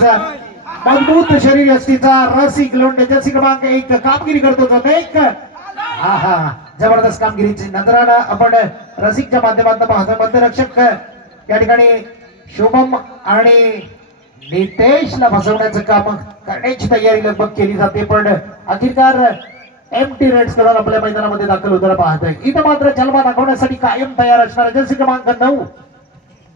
मजबूत शरीर यष्टीचा रसिक लोंढे क्रमांक 1 कामगिरी करतो तो एक जबरदस्त कामगिरीची नजरानं आपण रसिकच्या माध्यमातून पाहतो. मध्यरक्षक या ठिकाणी शुभम आणि नितेशला फसवण्याचं काम करण्याची तयारी लगभग केली जाते, पण अखेरकार एमटी रेड्स कडून आपल्या मैदानामध्ये दाखल होताना पाहतोय. इथं मात्र जन्म दाखवण्यासाठी कायम तयार असणारा जर्सी क्रमांक 9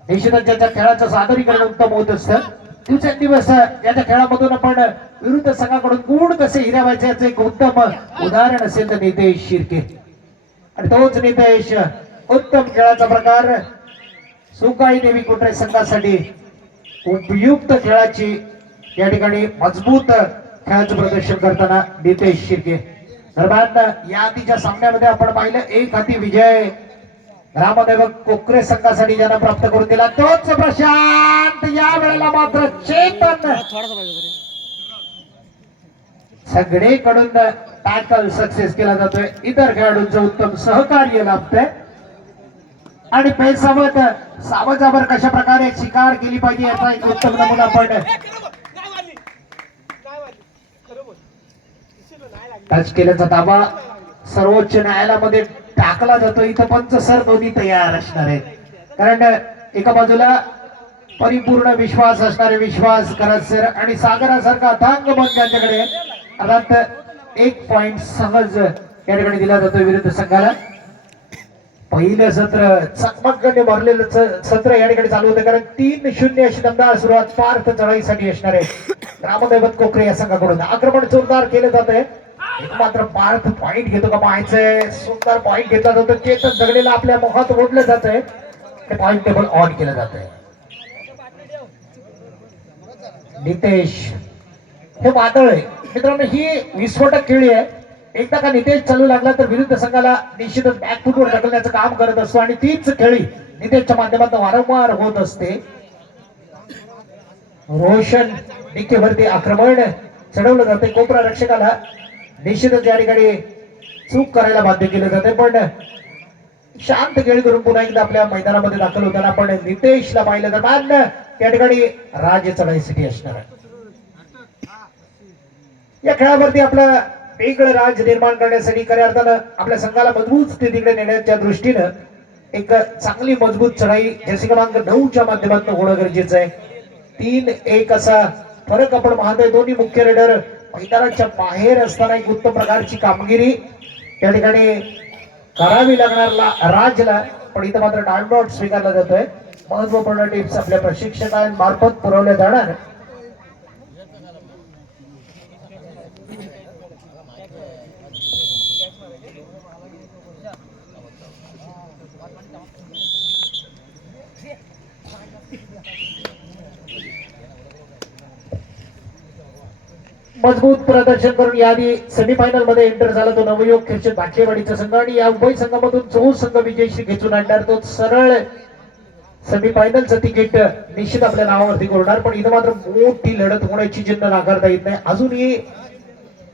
निश्चितच ज्याच्या खेळाचं सादरीकरण उत्तम होत असतं. दिवसेंदिवस याच्या खेळामधून आपण विरुद्ध संघाकडून गुण कसे हिरावायचे याचे एक उत्तम उदाहरण असेल तर नितेश शिर्के, आणि तोच नितेश उत्तम खेळाचा प्रकार सुकाई देवी कोटरे संघासाठी उपयुक्त खेळाची या ठिकाणी मजबूत खेळाचं प्रदर्शन करताना नितेश शिर्के. दरम्यान या आधीच्या सामन्यामध्ये आपण पाहिलं एक हाती विजय रामदेव कोकरे संघासाठी ज्यांना प्राप्त करून दिला तोच प्रशांत. या वेळेला मात्र चेतन सगळीकडून टॅकल सक्सेस केला जातोय. इतर खेळाडूंचं उत्तम सहकार्य लाभतंय आणि पैसावत सावजावर कशा प्रकारे शिकार केली पाहिजे याचा एक उत्तम नमुना आपण टच केल्याचा दावा सर्वोच्च न्यायालयामध्ये टाकला जातो. इथं पंच सर दोन्ही तयार असणार आहेत, कारण एका बाजूला परिपूर्ण विश्वास असणारे विश्वास करत सर आणि सागरासारखा अथांग मन त्यांच्याकडे अर्थात 1 पॉइंट सहज या ठिकाणी दिला जातो विरुद्ध संघाला. पहिलं सत्र चकमकने भरलेलं सत्र या ठिकाणी चालू होतं, कारण 3-0 अशी दमदार सुरुवात पार्थ चढाईसाठी असणार आहे. रामदैवत कोकरे या संघाकडून आक्रमण जोरदार केलं जात आहे. एक मात्र पार्थ पॉइंट घेतो का पाहायचंय. सुंदर पॉइंट घेतला जातो. चेतन जगलेला आपल्या मुखात ओढलं जात आहे. ते पॉइंट टेबल ऑन केलं जात आहे. नितेश हे वादळ आहे मित्रांनो, ही विस्फोटक खेळी आहे. एकदा का नितेश चालू लागला तर विरुद्ध संघाला निश्चितच बॅकफुटवर ढकलण्याचं काम करत असतो, आणि तीच खेळी नितेशच्या माध्यमातून वारंवार होत असते. रोशन डिकेवरती आक्रमण चढवलं जाते. कोपरा रक्षकाला निश्चितच या ठिकाणी चूक करायला बाध्य केलं जाते, पण शांत खेळ करून पुन्हा एकदा आपल्या मैदानामध्ये दाखल होताना आपण नितेशला पाहिलं तर त्या ठिकाणी राज चढाईसाठी असणार आहे. या खेळावरती आपला वेगळं राज निर्माण करण्यासाठी खऱ्या अर्थानं आपल्या संघाला मजबूत स्थितीकडे नेण्याच्या दृष्टीनं एक चांगली मजबूत चढाई जर्सी क्रमांक 9च्या माध्यमातून होणं गरजेचं आहे. 3-1 असा फरक आपण पाहतोय. दोन्ही मुख्य रेडर मैदानाच्या बाहेर असताना एक उत्तम प्रकारची कामगिरी या ठिकाणी करावी लागणार राजला, पण इथं मात्र टाइमआउट स्वीकारला जातोय. महत्वपूर्ण टिप्स आपल्या प्रशिक्षकांमार्फत पुरवल्या जाणार. मजबूत प्रदर्शन करून याआधी सेमीफायनल मध्ये एंटर झाला तो नवयुवक खिरशेद भाटलेवाडीचा संघ, आणि या उभय संघामधून जो संघ विजयश्री खेचून आणणार तो सरळ सेमीफायनलचं तिकीट निश्चित आपल्या नावावरती करणार. पण इथं मात्र मोठी लढत होण्याची चिन्ह नाकारता येत नाही. अजूनही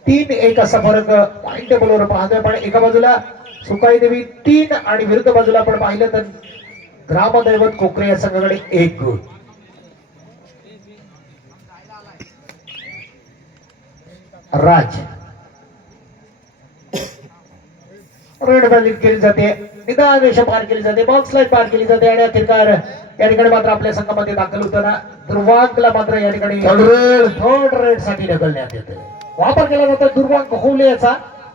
3-1 असा फरक पॉइंट टेबलवर पाहतोय, पण एका बाजूला सुकाई देवी 3 आणि विरुद्ध बाजूला आपण पाहिलं तर ग्रामदैवत कोकरे या संघाकडे 1 गुण. राज रेड बॅलिंग केली जाते, निदान रेषा पार केली जाते, बॉक्स लाईन पार केली जाते, आणि अखेरकार या ठिकाणी मात्र आपल्या संघामध्ये दाखल होताना दुर्वांकला मात्र या ठिकाणी थर्ड रेड साठी ढकलण्यात येते. वापर केला जातो दुर्वांक होले याचा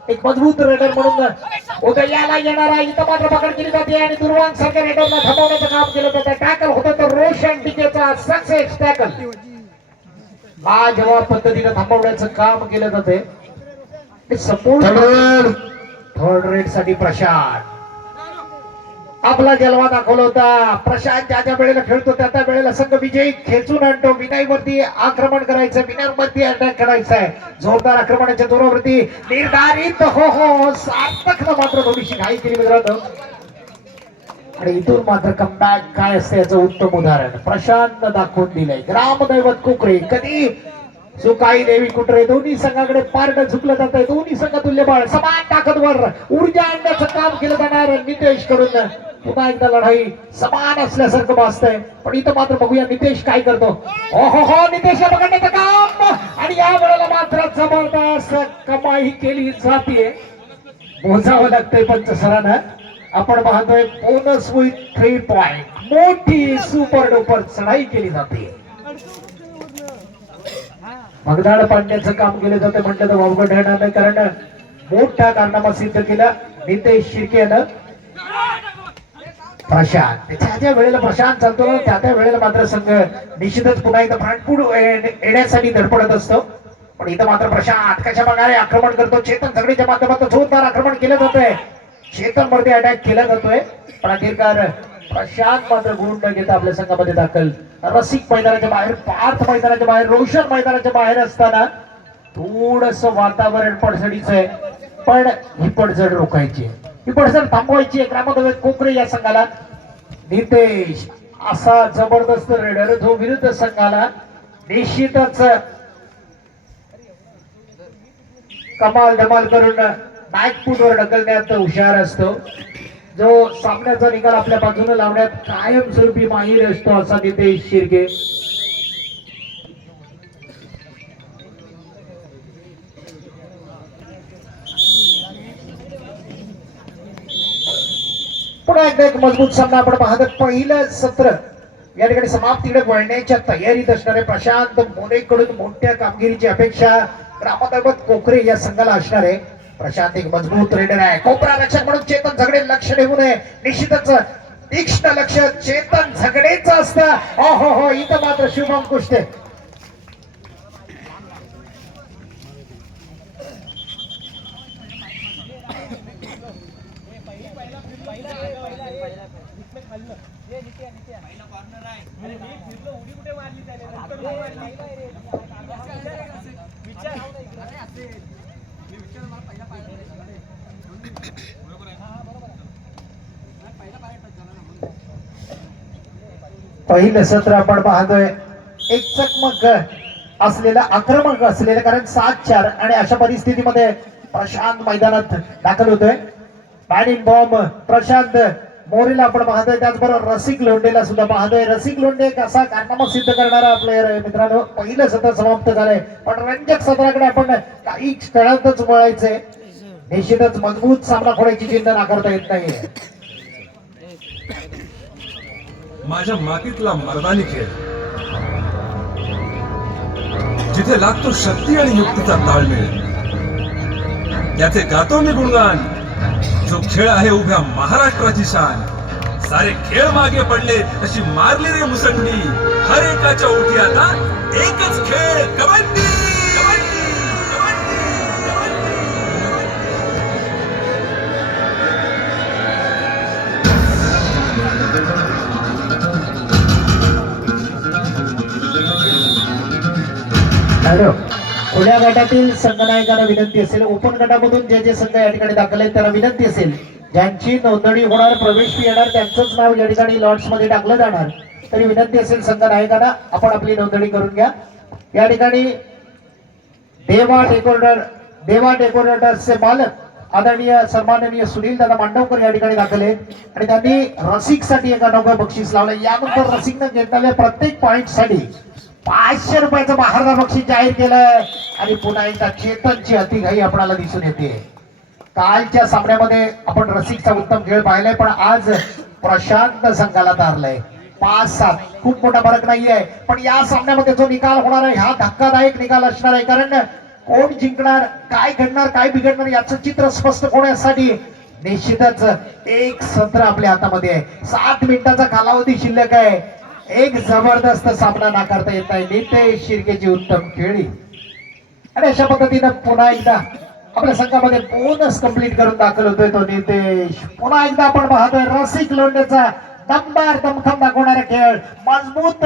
एक मजबूत रेडर म्हणून उदयाला येणारा. इथं मात्र पकड केली जाते आणि दुर्वांक सारख्या रेडरला थांबवण्याचं काम केलं जातं. टॅकल होतं तर रोशन टिकेचा सक्सेस टॅकल लाजवाब पद्धतीने थांबवण्याचं काम केलं जाते. संपूर्ण थर्ड रेड साठी प्रशांत आपला जलवा दाखवला होता. प्रशांत ज्या ज्या वेळेला खेळतो त्या त्या वेळेला संघ विजयी खेचून आणतो. विनयवरती आक्रमण करायचं, विनयवरती अटॅक करायचा आहे. जोरदार आक्रमणाच्या जोरावरती निर्धारित हो सार्थक मात्र थोडीशी घाई केली मित्रांनो, आणि इथून मात्र कमबॅक काय असते याचं उत्तम उदाहरण प्रशांत दाखवून दिलंय. ग्रामदैवत कोकरे कधी सुकाई देवी कोटरे दोन्ही संघाकडे पार्ट झुकलं जात आहे. दोन्ही संघ तुल्यबळ समान ताकदवर ऊर्जा आणण्याचं काम केलं जाणार नितेश कडून. पुन्हा एकदा लढाई समान असल्यासारखं भासतंय. पण इथं मात्र बघूया नितेश काय करतो. हो हो हो, नितेशला पकडण्याचं काम आणि या वेळेला मात्र जबरदस्त कमाई केली जाते. मोजावं लागतंय पंच सरांना. आपण पाहतोय बोनस विथ 3 पॉइंट. मोठी सुपर डुपर चढाई केली जाते. भगदाड पाडण्याचं काम केलं जातं म्हटलं तर वावगं ठरणार नाही, कारण मोठा कारनामा सिद्ध केला नितेश शिर्के यानं. प्रशांत त्याच्या वेळेला प्रशांत चालतो ना, त्या वेळेला मात्र संघ निश्चितच पुन्हा एकदा फ्रंटफूट येण्यासाठी धडपडत असतो. पण इथं मात्र प्रशांत कशा प्रकारे आक्रमण करतो. चेतन झगडेच्या माध्यमातून जोरदार आक्रमण केलं जातंय. चेतन वरती अटॅक केला जातोय. पण अखेरकार प्रशांत मात्र गुण न घेता आपल्या संघामध्ये दाखल. रसिक मैदानाच्या बाहेर, पार्थ मैदानाच्या बाहेर, रोशन मैदानाच्या बाहेर असताना थोडस वातावरण पडझडीच आहे. पण ही पडझड रोखायची, ही पडझड थांबवायची आहे. ग्रामदेव कोकरे या संघाला. नितेश असा जबरदस्त रेडर जो विरुद्ध संघाला निश्चितच कमाल धमाल करून बॅकफूटवर ढकलण्यात हुशार असतो. जो सामन्याचा निकाल आपल्या बाजूने लावण्यात कायमस्वरूपी माहीर असतो असा नितेश शिर्के. पुन्हा एकदा एक मजबूत सामना आपण पाहतो. पहिलं सत्र या ठिकाणी समाप्तीकडे वळण्याच्या तयारीत असणारे प्रशांत मोरेकडून मोठ्या कामगिरीची अपेक्षा ग्रामदैवत कोकरे या संघाला असणार आहे. प्रशांत एक मजबूत रेडर आहे. कोपरा रक्षक म्हणून चेतन झगडे लक्ष ठेवू नये. निश्चितच तीक्ष्ण लक्ष चेतन झगडेचं असतं. हो हो हो, इथं मात्र शुभम कुष्टे पहिलं सत्र आपण पाहतोय एक चकमक असलेलं, आक्रमक असलेलं, कारण 7-4 आणि अशा परिस्थितीमध्ये प्रशांत मैदानात दाखल होतोय. बॅटिंग बॉम्ब प्रशांत मोरेला आपण पाहतोय. त्याचबरोबर रसिक लोंढेला सुद्धा पाहतोय. रसिक लोंढे कसा कारनामा सिद्ध करणारा प्लेयर आहे मित्रांनो. पहिलं सत्र समाप्त झालंय, पण रंजक सत्राकडे आपण काही क्षणातच वळायचंय. निश्चितच मजबूत सामना खोडायची चिंता नाकारता येत नाहीये. माझ्या मातीतला मर्दानी खेळ, जिथे लागतो शक्ती आणि युक्तीचा ताळमेळ, त्याचे गातो मी गुणगान. जो खेळ आहे उभ्या महाराष्ट्राची शान. सारे खेळ मागे पडले अशी मारली रे मुसंडी. हर एकाच्या ओठी आता एकच खेळ, कबड्डी. खुल्या गटातील संघनायकांना विनंती असेल, ओपन गटामधून जे जे संघ या ठिकाणी दाखल आहेत त्यांना विनंती असेल, ज्यांची नोंदणी होणार, प्रवेश फी येणार, त्यांचंच नाव या ठिकाणी लॉट्स मध्ये टाकलं जाणार. तरी विनंती असेल संघनायकांना, आपण आपली नोंदणी करून घ्या. या ठिकाणी देवा डेकोरेटर्सचे मालक आदरणीय सन्माननीय सुनील दादा मांडवकर या ठिकाणी दाखल आहेत आणि त्यांनी रसिकसाठी एक अनोखं बक्षीस लावलं. यानंतर रसिकनं घेतलेल्या प्रत्येक पॉइंट साठी 500 रुपयाचं बहारदार बक्षीस जाहीर केलं. आणि पुन्हा एकदा चेतनची अतिघाई आपल्याला दिसून येते. कालच्या सामन्यामध्ये आपण रसिकचा उत्तम खेळ पाहिलाय, पण आज प्रशांत संघाला तारलंय 5-7. खूप मोठा फरक नाहीये, पण या सामन्यामध्ये जो निकाल होणार आहे हा धक्कादायक निकाल असणार आहे. कारण कोण जिंकणार, काय घडणार, काय बिघडणार याचं चित्र स्पष्ट होण्यासाठी निश्चितच एक सत्र आपल्या हातामध्ये आहे. 7 मिनिटाचा कालावधी शिल्लक आहे. एक जबरदस्त सामना नाकारता येत नाही. नितेश शिर्केची उत्तम खेळी आणि अशा पद्धतीनं पुन्हा एकदा आपल्या संघामध्ये बोनस कंप्लीट करून दाखल होतोय तो नितेश. पुन्हा एकदा आपण पाहतोय रसिक लोंढेचा दमदार दमखम दाखवणारा खेळ, मजबूत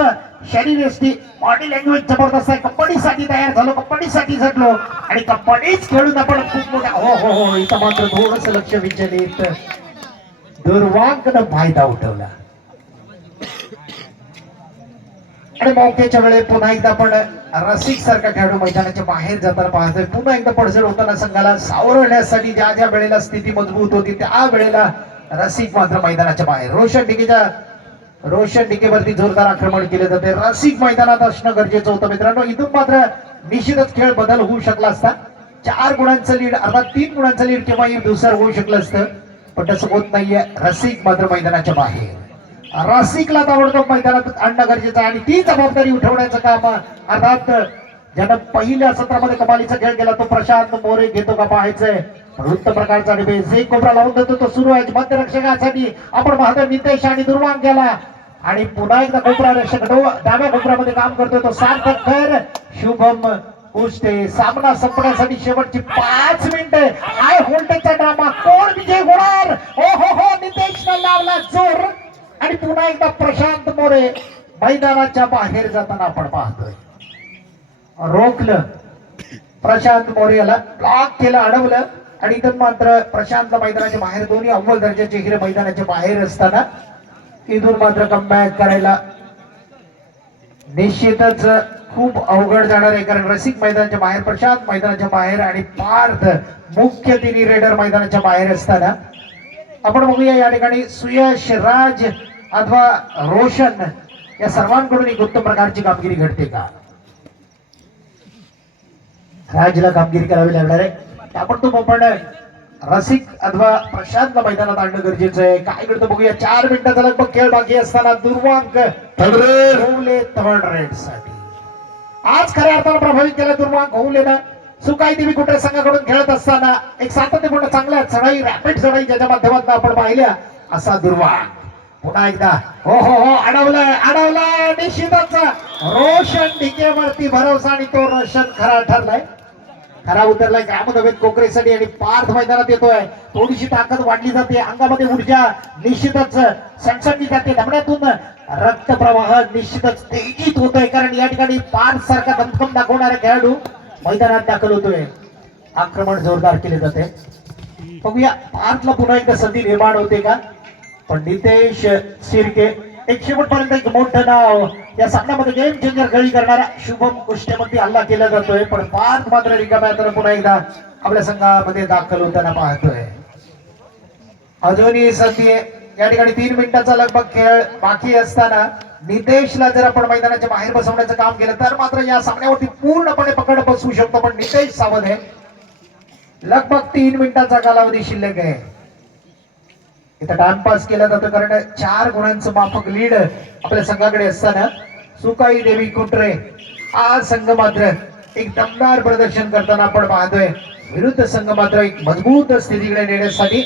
शरीरयष्टी, बॉडी लँग्वेज जबरदस्त आहे. कबड्डीसाठी तयार झालो, कबड्डीसाठी झटलो आणि कबड्डीच खेळून आपण खूप मोठा हो हो हो इथं मात्र थोडस लक्ष विचलित, दुर्वांकनं फायदा उठवला. आणि मौक्याच्या वेळी पुन्हा एकदा आपण रसिक सारखा खेळाडू मैदानाच्या बाहेर जाताना पाहतोय. पुन्हा एकदा पडझड होताना संघाला सावरण्यासाठी ज्या ज्या वेळेला स्थिती मजबूत होती त्या वेळेला रसिक मात्र मैदानाच्या बाहेर. रोशन डिकेवरती जोरदार आक्रमण केले जाते. रसिक मैदानात असणं गरजेचं होतं मित्रांनो. इथून मात्र निश्चितच खेळ बदल होऊ शकला असता. 4 गुणांचं लीड अर्थात 3 गुणांचं लीड केव्हाही दुसरं होऊ शकलं असतं, पण तसं होत नाहीये. रसिक मात्र मैदानाच्या बाहेर. रसिकला ताबडतोब मैदानात आणणं गरजेचं आहे आणि ती जबाबदारी उठवण्याचं काम अर्थात ज्यानं पहिल्या सत्रामध्ये कमालीचा खेळ केला तो प्रशांत मोरे घेतो का पाहायचंय. वृत्त प्रकारचा डिफेन्स एक कोपरा लावून देतो तो सुरू आहे मध्यरक्षकासाठी. आपण पाहतो नितेश आणि दुर्वांग गेला आणि पुन्हा एकदा कोपरा रक्षक डाव्या कोपऱ्यामध्ये काम करतो तो सार्थक खैर. शुभम कुस्ते. सामना संपण्यासाठी शेवटची 5 मिनिटे. हाय व्होल्टेजचा ड्रामा. कोण विजय होणार? ओ हो नितेशने लावला जोर आणि पुन्हा एकदा प्रशांत मोरे मैदानाच्या बाहेर जाताना आपण पाहतोय. रोखलं प्रशांत मोरे याला, ब्लॉक केलं, अडवलं आणि इथून मात्र प्रशांत मैदानाच्या बाहेर. दोन्ही अव्वल दर्जाचे हिरे मैदानाच्या बाहेर असताना इथून मात्र कमबॅक करायला निश्चितच खूप अवघड जाणार आहे. कारण रसिक मैदानाच्या बाहेर, प्रशांत मैदानाच्या बाहेर आणि पार्थ मुख्य तिन्ही रेडर मैदानाच्या बाहेर असताना आपण बघूया या ठिकाणी सुयश, राज अथवा रोशन या सर्वांकडून एक उत्तम प्रकारची कामगिरी घडते का? राजला कामगिरी करावी लागणार आहे. आपण तो आपण रसिक अथवा प्रशांतला मैदानात आणणं गरजेचं आहे. काय घडतं बघूया. 4 मिनिटाचा लगभग खेळ बाकी असताना दुर्वांक थर्ड रेड साठी आज खऱ्या अर्थानं प्रभावित केलं दुर्वांक होऊलेनं. सुकाई देवी कुठे संघाकडून खेळत असताना एक सातत्यपूर्ण चांगल्या चढाई, रॅपिड चढाई ज्याच्या माध्यमातून आपण पाहिल्या असा दुर्वांक पुन्हा एकदा हो अडवलाय निश्चितच. रोशन डिकेवरती भरोसा आणि तो रोशन खरा ठरलाय, खरा उतरलाय ग्रामदवेत कोकरेसाठी आणि पार्थ मैदानात येतोय. थोडीशी ताकद वाढली जाते, अंगामध्ये ऊर्जा निश्चितच सणसणली जाते, धमन्यातून रक्तप्रवाह निश्चितच तेजीत होतोय. कारण या ठिकाणी पार्थ सारखा दमखम दाखवणारा खेळाडू मैदानात दाखल होतोय. आक्रमण जोरदार केले जाते. बघूया पार्थला पुन्हा एकदा संधी निर्माण होते का? पण नितेश शिर्के एक शेवटपर्यंत एक मोठं नाव या सामन्यामध्ये गेम चेंजर गळी करणारा शुभम कुस्त्यामध्ये हल्ला केला जातोय. पण पार्थ मात्र रिकाम्या तर पुन्हा एकदा आपल्या संघामध्ये दाखल होताना पाहतोय. अजूनही संधी या ठिकाणी 3 मिनिटाचा लगभग खेळ बाकी असताना नितेशला जर आपण मैदानाच्या बाहेर बसवण्याचं काम केलं तर मात्र या सामन्यावरती पूर्णपणे पकड बसवू शकतो. पण नितेश सावध आहे. लगभग 3 मिनिटाचा कालावधी शिल्लक आहे. इथं टाइमपास केला जातो कारण 4 गुणांचं माफक लीड आपल्या संघाकडे असताना सुकाई देवी कुट्रे हा संघ मात्र एक दमदार प्रदर्शन करताना आपण पाहतोय. विरुद्ध संघ मात्र एक मजबूत स्थितीकडे नेण्यासाठी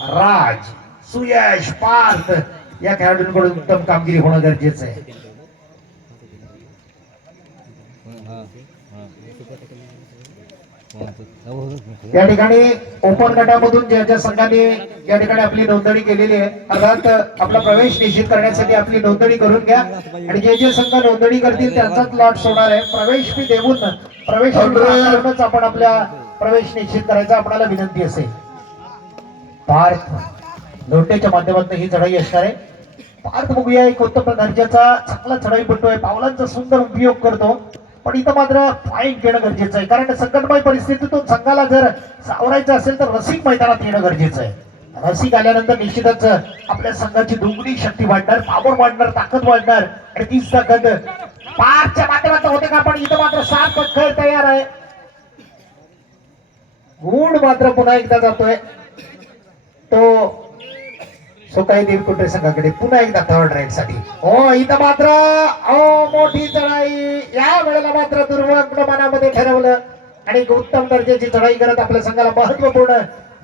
राज, सुयश, पार्थ या खेळाडूंकडून उत्तम कामगिरी होणं गरजेचं आहे. या ठिकाणी ओपन गटामधून ज्या संघाने या ठिकाणी आपली नोंदणी केलेली आहे अर्थात आपला प्रवेश निश्चित करण्यासाठी आपली नोंदणी करून घ्या आणि जे संघ नोंदणी करतील त्यांचाच लॉट होणार आहे. प्रवेश फी देऊन प्रवेश करूनच आपण आपल्या प्रवेश निश्चित करायचा आपल्याला विनंती असेल. पार्थ लोटेच्या माध्यमातून ही चढाई असणार आहे. पार्थ बघूया एक उत्तम दर्जाचा चांगला चढाई पटतोय, पावलांचा सुंदर उपयोग करतो. पण इथं मात्र फाईट घेणं गरजेचं आहे कारण संकटमय परिस्थितीतून संघाला जर सावरायचं असेल तर रसिक मैदानात येणं गरजेचं आहे. रसिक आल्यानंतर निश्चितच आपल्या संघाची दुगणी शक्ती वाढणार, पावर वाढणार, ताकद वाढणार आणि तीच ताकद पार्थच्या माध्यमातून होते का? पण इथं मात्र 7 खेळ तयार आहे. गुण मात्र पुन्हा एकदा जातोय तो सुकाई देवी कुट्रे संघाकडे पुन्हा एकदा थर्ड राईड साठी. हो इथं मात्र मोठी चढाई या वेळेला मात्र दुर्वांक मनामध्ये ठरवलं आणि उत्तम दर्जाची चढाई करत आपल्या संघाला महत्वपूर्ण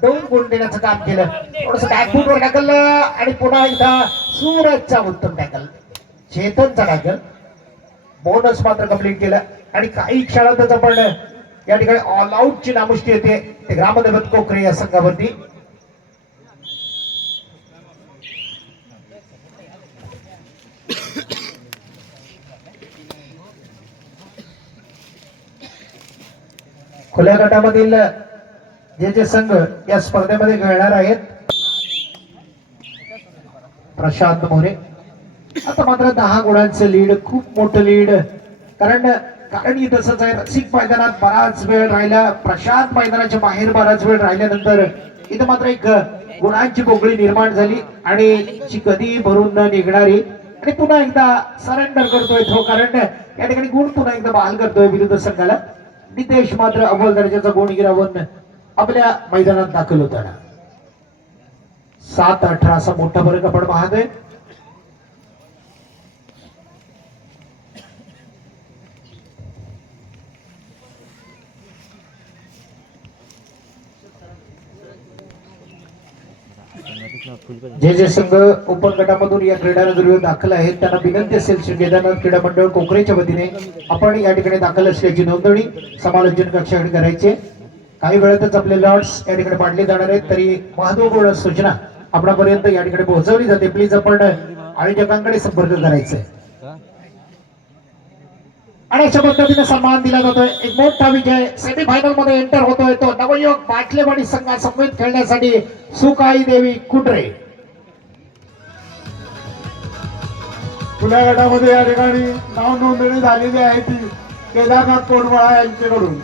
2 गुण देण्याचं काम केलं. थोडस बॅकफूटवर टाकलं आणि पुन्हा एकदा सूरजचा उत्तम टॅकल, चेतनचा टॅकल, बोनस मात्र कंप्लीट केलं आणि काही क्षणातच आपण या ठिकाणी ऑल आउटची नामुष्टी येते ते ग्रामदेवत कोकरे या संघावरती. खुल्या गटामधील जे संघ या स्पर्धेमध्ये खेळणार आहेत प्रशांत मोरे आता मात्र 10 गुणांचं लीड, खूप मोठं लीड. कारण तसंच आहे रसिक मैदानात बराच वेळ राहिला, प्रशांत मैदानाच्या बाहेर बराच वेळ राहिल्यानंतर इथं मात्र एक गुणांची पोकळी निर्माण झाली आणि जी कधी भरून न निघणारी आणि पुन्हा एकदा सरेंडर करतोय तो, कारण या ठिकाणी गुण पुन्हा एकदा बहाल करतोय विरुद्ध संघाला. नितेश मात्र अव्वल दर्जाचा गुण गिरावून आपल्या मैदानात दाखल होताना 7-18 असा मोठा फरक आपण पाहतोय. जे संघ ओपन गटामधून या क्रीडा नगरीवर दाखल आहेत त्यांना विनंती असेल श्री केदारनाथ क्रीडा मंडळ कोकरेच्या वतीने आपण या ठिकाणी दाखल असल्याची नोंदणी समालोचन कक्षाकडे करायची. काही वेळातच आपले लॉट्स या ठिकाणी मांडले जाणार आहेत, तरी महत्वपूर्ण सूचना आपणापर्यंत या ठिकाणी पोहोचवली जाते. प्लीज आपण आयोजकांकडे संपर्क करायचा आहे. आणि अशा पद्धतीने सन्मान दिला जातोय. एक मोठा विजय सेमीफायनल मध्ये एंटर होतोय तो नवयुवक बाटलेवाडी संघासमवेत खेळण्यासाठी सुकाई देवी कुंडरे. खुल्या गटामध्ये या ठिकाणी नाव नोंदणी झालेली आहे ती केदारनाथ कोंडमळा यांच्याकडून.